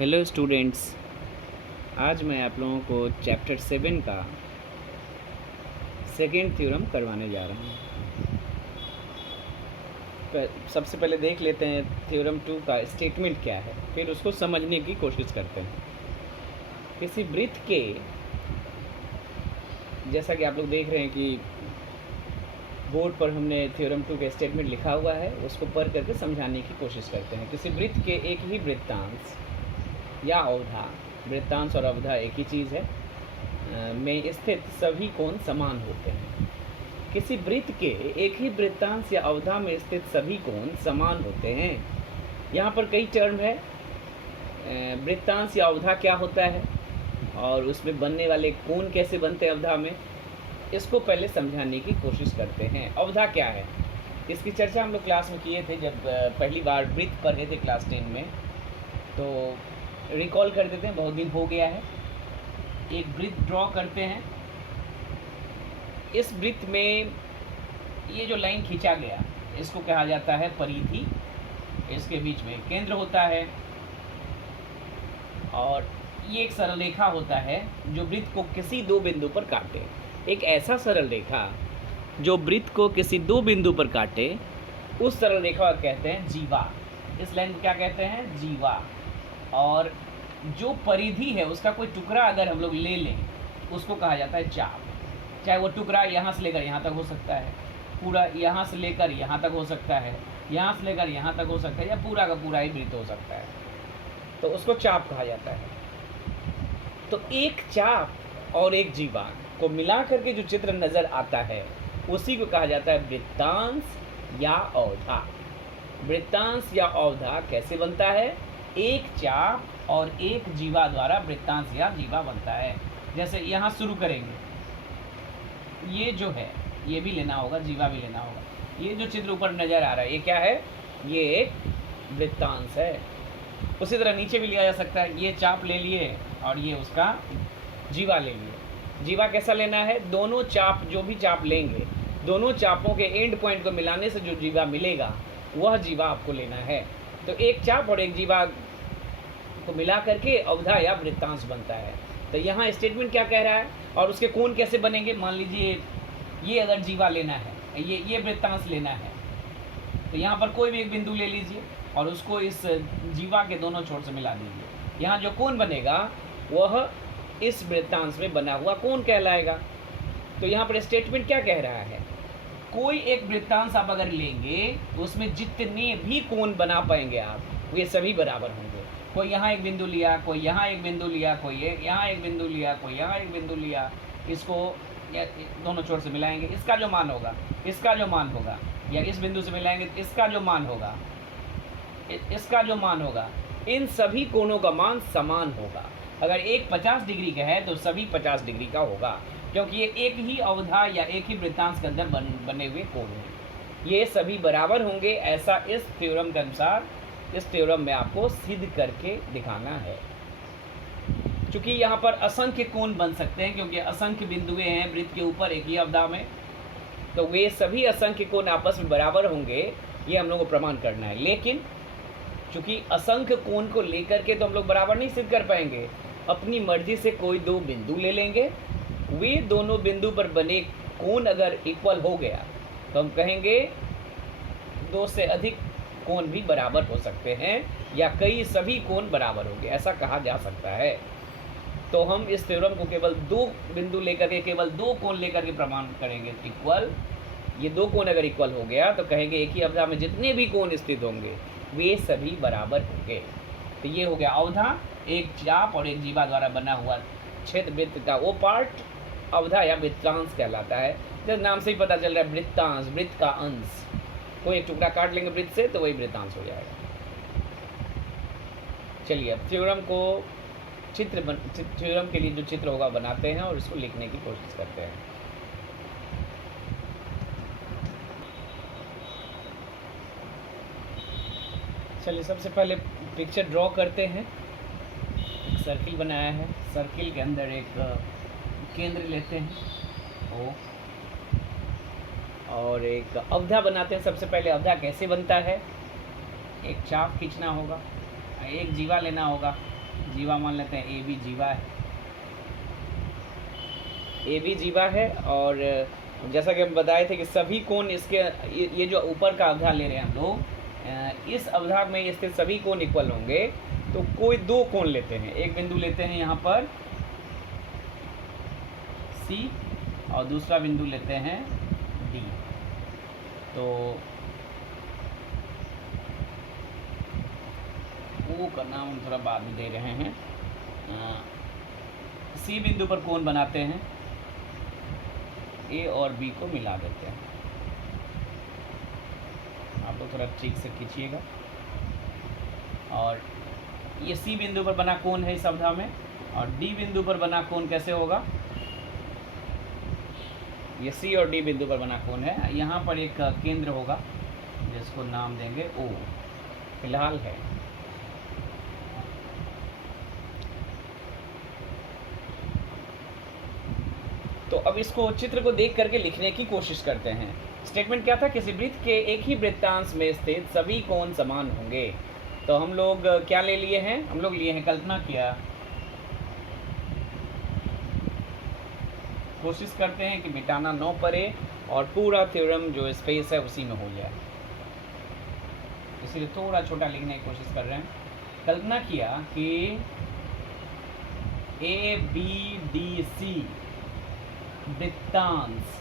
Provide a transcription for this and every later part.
Hello students, आज मैं आप लोगों को चैप्टर 7 का सेकेंड थ्योरम करवाने जा रहा हूँ। सबसे पहले देख लेते हैं थ्योरम 2 का स्टेटमेंट क्या है, फिर उसको समझने की कोशिश करते हैं। किसी वृत्त के, जैसा कि आप लोग देख रहे हैं कि बोर्ड पर हमने थ्योरम 2 का स्टेटमेंट लिखा हुआ है, उसको पढ़ करके समझाने की कोशिश करते हैं। किसी वृत्त के एक ही वृत्तांश या अवधा, वृत्तांश और अवधा एक ही चीज़ है, में स्थित सभी कोण समान होते हैं। किसी वृत्त के एक ही वृत्तांश या अवधा में स्थित सभी कोण समान होते हैं। यहाँ पर कई टर्म है। वृत्तांश या अवधा क्या होता है और उसमें बनने वाले कोण कैसे बनते हैं अवधा में, इसको पहले समझाने की कोशिश करते हैं। अवधा क्या है, इसकी चर्चा हम लोग क्लास में किए थे जब पहली बार वृत्त पढ़े थे क्लास 10 में। तो रिकॉल कर देते हैं, बहुत दिन हो गया है। एक वृत्त ड्रॉ करते हैं। इस वृत्त में ये जो लाइन खींचा गया, इसको कहा जाता है परिधि। इसके बीच में केंद्र होता है और ये एक सरल रेखा होता है जो वृत्त को किसी दो बिंदु पर काटे। एक ऐसा सरल रेखा जो वृत्त को किसी दो बिंदु पर काटे, उस सरल रेखा को कहते हैं जीवा। इस लाइन को क्या कहते हैं? जीवा। और जो परिधि है उसका कोई टुकड़ा अगर हम लोग ले लें, उसको कहा जाता है चाप। चाहे वो टुकड़ा यहाँ से लेकर यहाँ तक हो सकता है, पूरा यहाँ से लेकर यहाँ तक हो सकता है, यहाँ से लेकर यहाँ तक हो सकता है, या पूरा का पूरा ही वृत्त हो सकता है, तो उसको चाप कहा जाता है। तो एक चाप और एक जीवा को मिला करके जो चित्र नज़र आता है, उसी को कहा जाता है वृत्तांश या अवधा। वृत्तांश या अवधा कैसे बनता है? एक चाप और एक जीवा द्वारा वृत्तांश या जीवा बनता है। जैसे यहाँ शुरू करेंगे, ये जो है ये भी लेना होगा, जीवा भी लेना होगा। ये जो चित्र ऊपर नज़र आ रहा है, ये क्या है? ये एक वृत्तांश है। उसी तरह नीचे भी लिया जा सकता है। ये चाप ले लिए और ये उसका जीवा ले लिए। जीवा कैसा लेना है? दोनों चाप, जो भी चाप लेंगे, दोनों चापों के एंड पॉइंट को मिलाने से जो जीवा मिलेगा, वह जीवा आपको लेना है। तो एक चाप और एक जीवा को मिला करके अवधा या वृत्तांश बनता है। तो यहाँ स्टेटमेंट क्या कह रहा है और उसके कोण कैसे बनेंगे? मान लीजिए ये अगर जीवा लेना है, ये वृत्तांश लेना है, तो यहाँ पर कोई भी एक बिंदु ले लीजिए और उसको इस जीवा के दोनों छोर से मिला दीजिए। यहाँ जो कोण बनेगा वह इस वृत्तांश में बना हुआ कोण कहलाएगा। तो यहाँ पर स्टेटमेंट क्या कह रहा है? कोई एक वृत्तांश आप अगर लेंगे तो उसमें जितने भी कोण बना पाएंगे आप, वे सभी बराबर होंगे। कोई यहाँ एक बिंदु लिया, कोई यहाँ एक बिंदु लिया, कोई यहाँ एक बिंदु लिया, कोई यहाँ एक बिंदु लिया, इसको दोनों छोर से मिलाएंगे, इसका जो मान होगा, इसका जो मान होगा, या इस बिंदु से मिलाएंगे, इसका जो मान होगा, इसका जो मान होगा, इन सभी कोणों का मान समान होगा। अगर एक 50 डिग्री का है तो सभी 50 डिग्री का होगा, क्योंकि ये एक ही अवधा या एक ही वृत्तांश के अंदर बने हुए कोण हैं। ये सभी बराबर होंगे, ऐसा इस थ्योरम के अनुसार, इस थ्योरम में आपको सिद्ध करके दिखाना है। चूँकि यहाँ पर असंख्य कोण बन सकते हैं, क्योंकि असंख्य बिंदुएं हैं वृत्त के ऊपर एक ही अवधा में, तो वे सभी असंख्य कोण आपस में बराबर होंगे, ये हम लोग को प्रमाण करना है। लेकिन चूँकि असंख्य कोण को लेकर के तो हम लोग बराबर नहीं सिद्ध कर पाएंगे। अपनी मर्जी से कोई दो बिंदु ले लेंगे, वे दोनों बिंदु पर बने कोण अगर इक्वल हो गया तो हम कहेंगे दो से अधिक कोण भी बराबर हो सकते हैं, या कई सभी कोण बराबर होंगे, ऐसा कहा जा सकता है। तो हम इस थ्योरम को केवल दो बिंदु लेकर के, केवल दो कोण लेकर के प्रमाण करेंगे इक्वल। ये दो कोण अगर इक्वल हो गया तो कहेंगे एक ही अवधा में जितने भी कोण स्थित होंगे वे सभी बराबर होंगे। तो ये हो गया अवधा, एक चाप और एक जीवा द्वारा बना हुआ क्षेत्र वृत्त का वो पार्ट अवधा या वृत्तांश कहलाता है। जैसे नाम से ही पता चल रहा है, वृत्तांश, वृत्त का अंश। कोई एक टुकड़ा काट लेंगे वृत्त से तो वही वृत्तांश हो जाएगा। चलिए अब थ्योरम को थ्योरम के लिए जो चित्र होगा बनाते हैं और इसको लिखने की कोशिश करते हैं। चलिए सबसे पहले पिक्चर ड्रॉ करते हैं। एक सर्किल बनाया है, सर्किल के अंदर एक केंद्र लेते हैं ओ, और एक अवधा बनाते हैं। सबसे पहले अवधा कैसे बनता है? एक चाप खींचना होगा, एक जीवा लेना होगा, जीवा मान लेते हैं, ए भी जीवा है, ए भी जीवा है। और जैसा कि हम बताए थे कि सभी कोण इसके, ये जो ऊपर का अवधा ले रहे हैं हम लोग, इस अवधा में स्थित सभी कोण इक्वल होंगे। तो कोई दो कोण लेते हैं, एक बिंदु लेते हैं यहाँ पर C और दूसरा बिंदु लेते हैं D। तो O का नाम हम थोड़ा बाद में दे रहे हैं। C बिंदु पर कोण बनाते हैं, A और B को मिला देते हैं। आप लोग थोड़ा ठीक से खींचिएगा। और ये C बिंदु पर बना कोण है इस अवधा में, और D बिंदु पर बना कोण कैसे होगा? ये C और D बिंदु पर बना कोण है। यहाँ पर एक केंद्र होगा जिसको नाम देंगे O, फिलहाल है। तो अब इसको चित्र को देख करके लिखने की कोशिश करते हैं। स्टेटमेंट क्या था? किसी वृत्त के एक ही वृत्तांश में स्थित सभी कोण समान होंगे। तो हम लोग क्या ले लिए हैं? हम लोग लिए हैं, कल्पना किया, कोशिश करते हैं कि मिटाना न पड़े और पूरा थ्योरम जो स्पेस है उसी में हो जाए, इसलिए थोड़ा छोटा लिखने की कोशिश कर रहे हैं। कल्पना किया कि ABDC वृत्तांश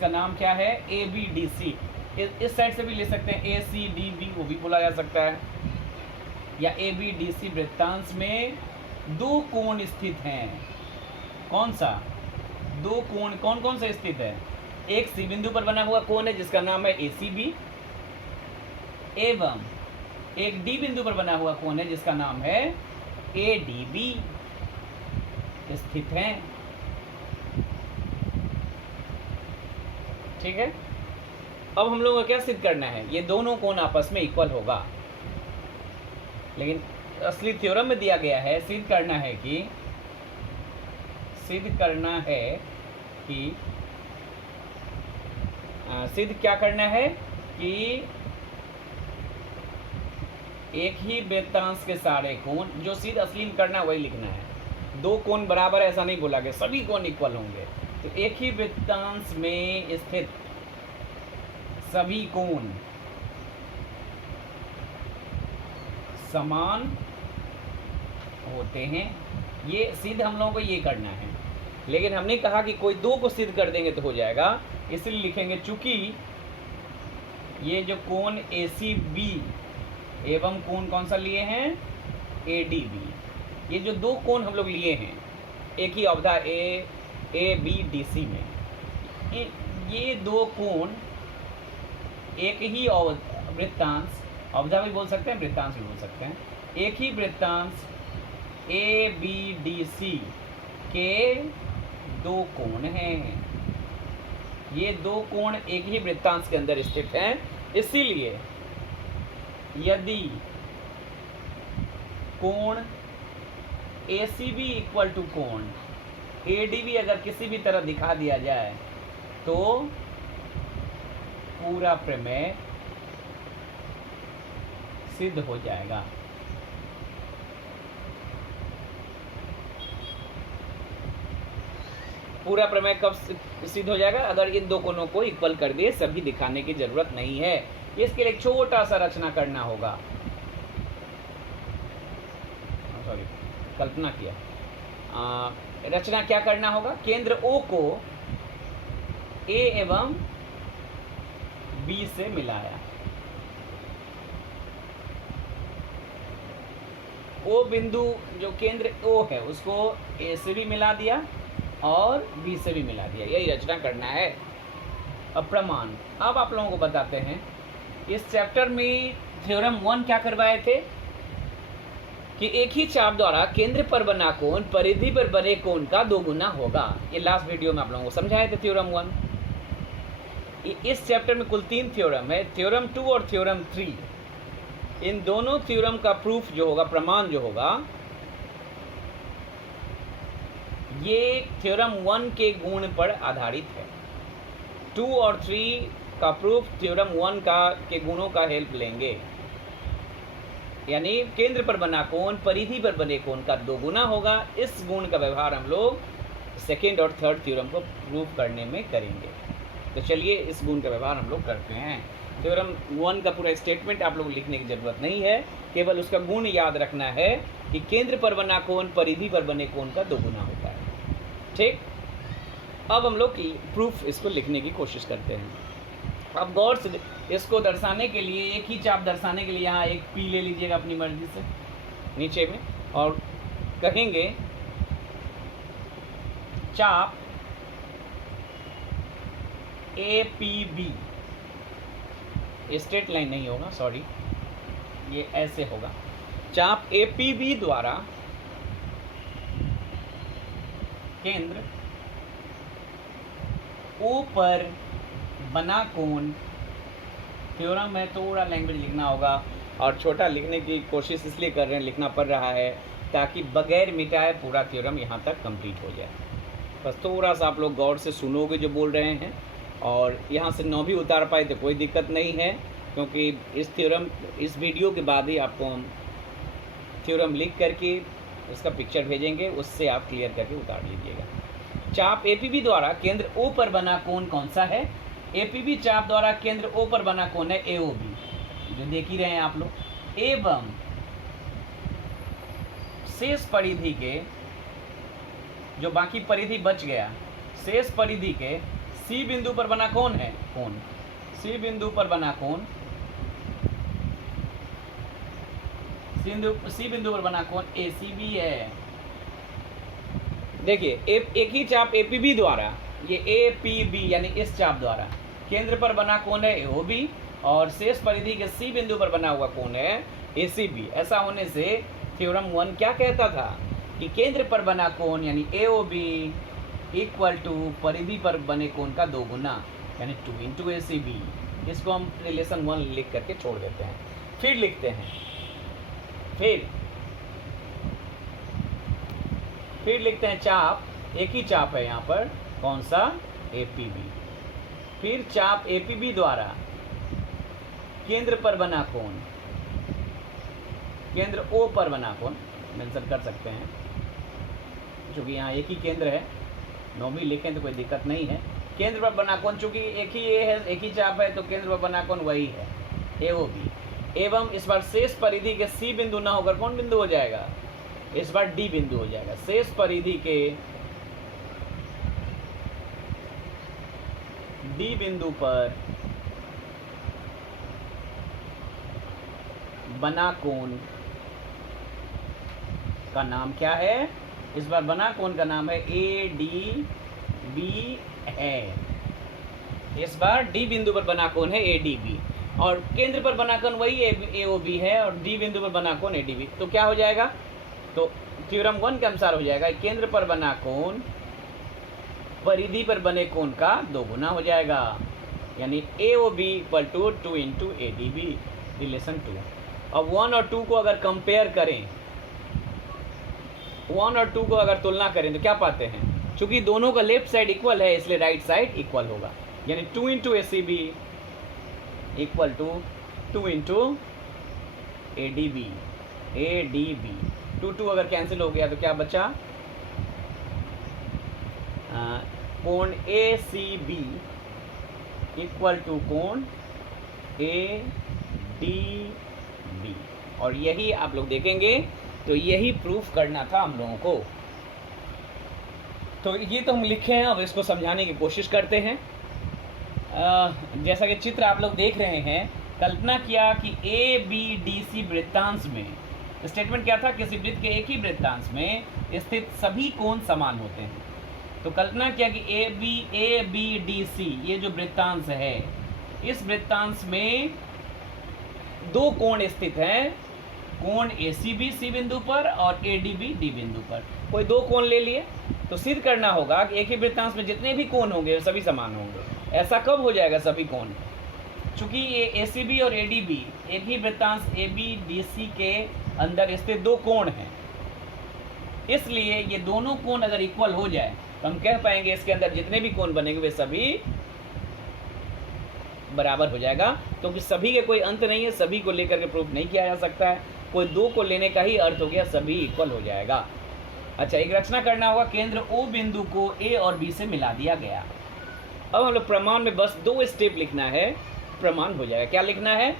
का नाम क्या है? ABDC। इस साइड से भी ले सकते हैं, ACDB, वो भी बोला जा सकता है। या ABDC वृत्तांश में दो कोण स्थित हैं। कौन सा? दो कोण कौन कौन सा स्थित है? एक C बिंदु पर बना हुआ कोण है जिसका नाम है ACB, एवं एक D बिंदु पर बना हुआ कोण है जिसका नाम है ADB स्थित हैं। ठीक है। अब हम लोगों को क्या सिद्ध करना है? ये दोनों कोण आपस में इक्वल होगा। लेकिन असली थ्योरम में दिया गया है सिद्ध करना है कि सिद्ध क्या करना है कि एक ही वृत्तांश के सारे कोण, जो सिद्ध असली में करना है वही लिखना है। दो कोण बराबर ऐसा नहीं बोला गया, सभी कोण इक्वल होंगे। तो एक ही वृत्तांश में स्थित सभी कोण समान होते हैं। ये सिद्ध हम लोगों को ये करना है। लेकिन हमने कहा कि कोई दो को सिद्ध कर देंगे तो हो जाएगा, इसलिए लिखेंगे चूंकि ये जो कोण ACB एवं कोण कौन सा लिए हैं? ADB। ये जो दो कोण हम लोग लिए हैं एक ही अवधा ABDC में, ये दो कोण एक ही वृत्तांश, अवधा भी बोल सकते हैं, वृत्तांश भी बोल सकते हैं, एक ही वृत्तांश ABDC के दो कोण हैं। ये दो कोण एक ही वृत्तांश के अंदर स्थित हैं। इसीलिए यदि कोण ACB इक्वल टू कोण ADB अगर किसी भी तरह दिखा दिया जाए तो पूरा प्रमेय सिद्ध हो जाएगा। पूरा प्रमेय कब सिद्ध हो जाएगा? अगर इन दो कोणों को इक्वल कर दिए, सभी दिखाने की जरूरत नहीं है। इसके लिए एक छोटा सा रचना करना होगा। सॉरी, कल्पना किया। रचना क्या करना होगा? केंद्र O को A एवं B से मिलाया। O बिंदु जो केंद्र O है उसको A से भी मिला दिया और B से भी मिला दिया। यही रचना करना है। अब प्रमाण, अब आप लोगों को बताते हैं। इस चैप्टर में थ्योरम 1 क्या करवाए थे कि एक ही चाप द्वारा केंद्र पर बना कोण परिधि पर बने कोण का 2 गुना होगा। ये लास्ट वीडियो में आप लोगों को समझाए थे थ्योरम 1। इस चैप्टर में कुल 3 थ्योरम है, थ्योरम 2 और थ्योरम 3। इन दोनों थ्योरम का प्रूफ जो होगा, प्रमाण जो होगा, ये थ्योरम 1 के गुण पर आधारित है। 2 और 3 का प्रूफ थ्योरम 1 के गुणों का हेल्प लेंगे। यानी केंद्र पर बना कोण परिधि पर बने कोण का 2 गुना होगा। इस गुण का व्यवहार हम लोग सेकेंड और थर्ड थ्योरम को प्रूव करने में करेंगे। तो चलिए इस गुण का व्यवहार हम लोग करते हैं। थ्योरम 1 का पूरा स्टेटमेंट आप लोग लिखने की ज़रूरत नहीं है, केवल उसका गुण याद रखना है कि केंद्र पर बना कोण परिधि पर बने कोण का 2 गुना होता है। ठीक, अब हम लोग प्रूफ इसको लिखने की कोशिश करते हैं। अब गौर से इसको दर्शाने के लिए, एक ही चाप दर्शाने के लिए यहाँ एक पी ले लीजिएगा अपनी मर्जी से नीचे में, और कहेंगे चाप A P B, straight line नहीं होगा, सॉरी, ये ऐसे होगा। चाप ए पी बी द्वारा केंद्र ओ पर बना कोण, थ्योरम में थोड़ा लैंग्वेज लिखना होगा और छोटा लिखने की कोशिश इसलिए कर रहे हैं, लिखना पड़ रहा है ताकि बगैर मिटाए पूरा थ्योरम यहाँ तक कंप्लीट हो जाए। बस थोड़ा सा आप लोग गौर से सुनोगे जो बोल रहे हैं, और यहाँ से 9 भी उतार पाए तो कोई दिक्कत नहीं है, क्योंकि इस थ्योरम, इस वीडियो के बाद ही आपको हम थ्योरम लिख करके इसका पिक्चर भेजेंगे, उससे आप क्लियर करके उतार लीजिएगा। चाप एपीबी द्वारा केंद्र ओ पर बना कोण कौन सा है? एपीबी चाप द्वारा केंद्र ओ पर बना कोण है एओबी, जो देख ही रहे हैं आप लोग। एवं शेष परिधि के, जो बाकी परिधि बच गया, शेष परिधि के सी बिंदु पर बना कोण है, कोण सी बिंदु पर बना कोण, सी बिंदु पर बना कोण एसीबी है। देखिए एक ही चाप एपीबी द्वारा, ये एपीबी यानी इस चाप द्वारा केंद्र पर बना कोण है एओबी, और शेष परिधि के सी बिंदु पर बना हुआ कोण है एसीबी। ऐसा होने से थ्योरम 1 क्या कहता था कि केंद्र पर बना कोण यानी एओबी इक्वल टू परिधि पर बने कोण का 2 गुना, यानी 2 इंटू एसीबी। इसको हम रिलेशन 1 लिख करके छोड़ देते हैं। फिर लिखते हैं, फिर लिखते हैं चाप, एक ही चाप है यहाँ पर, कौन सा? एपीबी। फिर चाप एपीबी द्वारा केंद्र पर बना कोण, केंद्र ओ पर बना कोण मेंशन कर सकते हैं, क्योंकि यहाँ एक ही केंद्र है, 9 भी लिखें तो कोई दिक्कत नहीं है। केंद्र पर बना कोण, चूंकि एक ही ए है, एक ही चाप है, तो केंद्र पर बना कोण वही है एओबी। एवं इस बार शेष परिधि के सी बिंदु ना होकर कौन बिंदु हो जाएगा? इस बार डी बिंदु हो जाएगा। शेष परिधि के डी बिंदु पर बना कोण का नाम क्या है? इस बार बना कोण का नाम है ए डी बी है। इस बार डी बिंदु पर बना कोण है ए डी बी, और केंद्र पर बना कोण वही एओबी है, और डी बिंदु पर बना कोण एडीबी। तो क्या हो जाएगा? तो थ्योरम 1 के अनुसार हो जाएगा केंद्र पर बना कोण परिधि पर बने कोण का 2 गुना हो जाएगा, यानी AOB equal to 2 into ADB, relation 2। अब 1 और 2 को अगर कंपेयर करें, 1 और 2 को अगर तुलना करें तो क्या पाते हैं? चूंकि दोनों का लेफ्ट साइड इक्वल है, इसलिए राइट साइड इक्वल होगा, यानी 2 into ACB equal to 2 into ADB. 2 अगर कैंसिल हो गया तो क्या बचा? कोण A C B equal to कोण ए डी बी, और यही आप लोग देखेंगे, तो यही प्रूफ करना था हम लोगों को। तो ये तो हम लिखे हैं, अब इसको समझाने की कोशिश करते हैं। जैसा कि चित्र आप लोग देख रहे हैं, कल्पना किया कि ए बी डी सी वृत्तांश में, स्टेटमेंट क्या था? किसी वृत्त के एक ही वृत्तांश में स्थित सभी कोण समान होते हैं। तो कल्पना किया कि ए बी डी सी ये जो वृत्तांश है, इस वृत्तांश में 2 कोण स्थित हैं, कोण एसीबी सी बिंदु पर और एडीबी डी बिंदु पर। कोई 2 कोण ले लिए तो सिद्ध करना होगा कि एक ही वृत्तांश में जितने भी कोण होंगे सभी समान होंगे। ऐसा कब हो जाएगा सभी कोण? चूंकि ये एसीबी और एडीबी एक ही वृत्तांश एबी डीसी के अंदर स्थित 2 कोण हैं, इसलिए ये दोनों कोण अगर इक्वल हो जाए तो हम कह पाएंगे इसके अंदर जितने भी कोण बनेंगे वे सभी बराबर हो जाएगा, क्योंकि सभी के कोई अंत नहीं है, सभी को लेकर के प्रूफ नहीं किया जा सकता है। कोई दो को लेने का ही अर्थ हो गया, सभी इक्वल हो जाएगा। अच्छा, एक रचना करना होगा, केंद्र ओ बिंदु को ए और बी से मिला दिया गया। अब हम लोग प्रमाण में बस 2 स्टेप लिखना है, प्रमाण हो जाएगा। क्या लिखना है,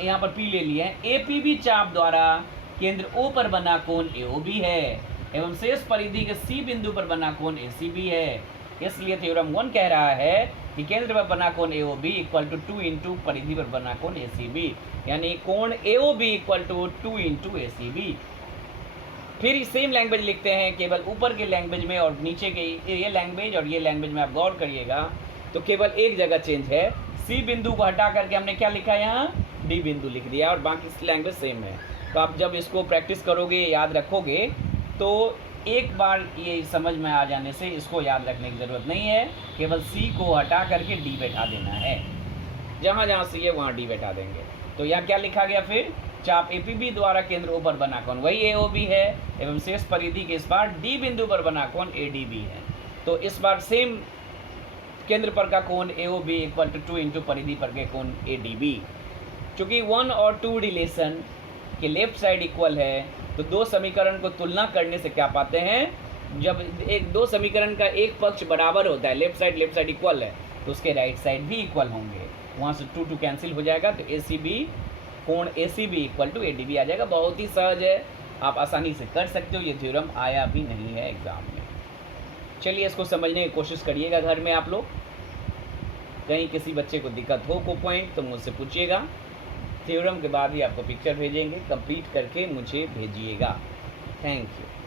यहाँ पर पी ले लिए हैं, ए पी बी चाप द्वारा केंद्र ओ पर बना कोण ए ओ बी है एवं शेष परिधि के सी बिंदु पर बना कोण ए सी बी है। इसलिए थ्योरम 1 कह रहा है कि केंद्र पर बना कोण A O B equal to 2 into परिधि पर बना कोण ए सी बी, यानी कोण A O B equal to 2 into A C B. फिर सेम लैंग्वेज लिखते हैं, केवल ऊपर के लैंग्वेज में और नीचे के ये लैंग्वेज और ये लैंग्वेज में आप गौर करिएगा तो केवल एक जगह चेंज है, सी बिंदु को हटा करके हमने क्या लिखा है यहाँ, डी बिंदु लिख दिया और बाकी लैंग्वेज सेम है। तो आप जब इसको प्रैक्टिस करोगे, याद रखोगे, तो एक बार ये समझ में आ जाने से इसको याद रखने की ज़रूरत नहीं है, केवल सी को हटा करके डी बैठा देना है, जहाँ जहाँ सी है वहाँ डी बैठा देंगे। तो यहाँ क्या लिखा गया, फिर चाप ए पी बी द्वारा केंद्र ओ पर बना कोण वही ए ओ बी है एवं शेष परिधि के इस बार डी बिंदु पर बना कोण ए डी बी है। तो इस बार सेम केंद्र पर का कोण A O B equal to 2 into परिधि पर के कोण ए डी बी। चूँकि 1 और 2 रिलेशन के लेफ्ट साइड इक्वल है, तो दो समीकरण को तुलना करने से क्या पाते हैं, जब एक दो समीकरण का एक पक्ष बराबर होता है, लेफ्ट साइड इक्वल है, तो उसके राइट साइड भी इक्वल होंगे, वहाँ से 2 कैंसिल हो जाएगा, तो ए सी बी कोण A C B equal to A D B आ जाएगा। बहुत ही सहज है, आप आसानी से कर सकते हो, ये थ्योरम आया भी नहीं है एग्जाम में। चलिए इसको समझने की कोशिश करिएगा घर में आप लोग, कहीं किसी बच्चे को दिक्कत हो को पॉइंट तो मुझसे पूछिएगा। थ्योरम के बाद ही आपको पिक्चर भेजेंगे, कंप्लीट करके मुझे भेजिएगा। Thank you.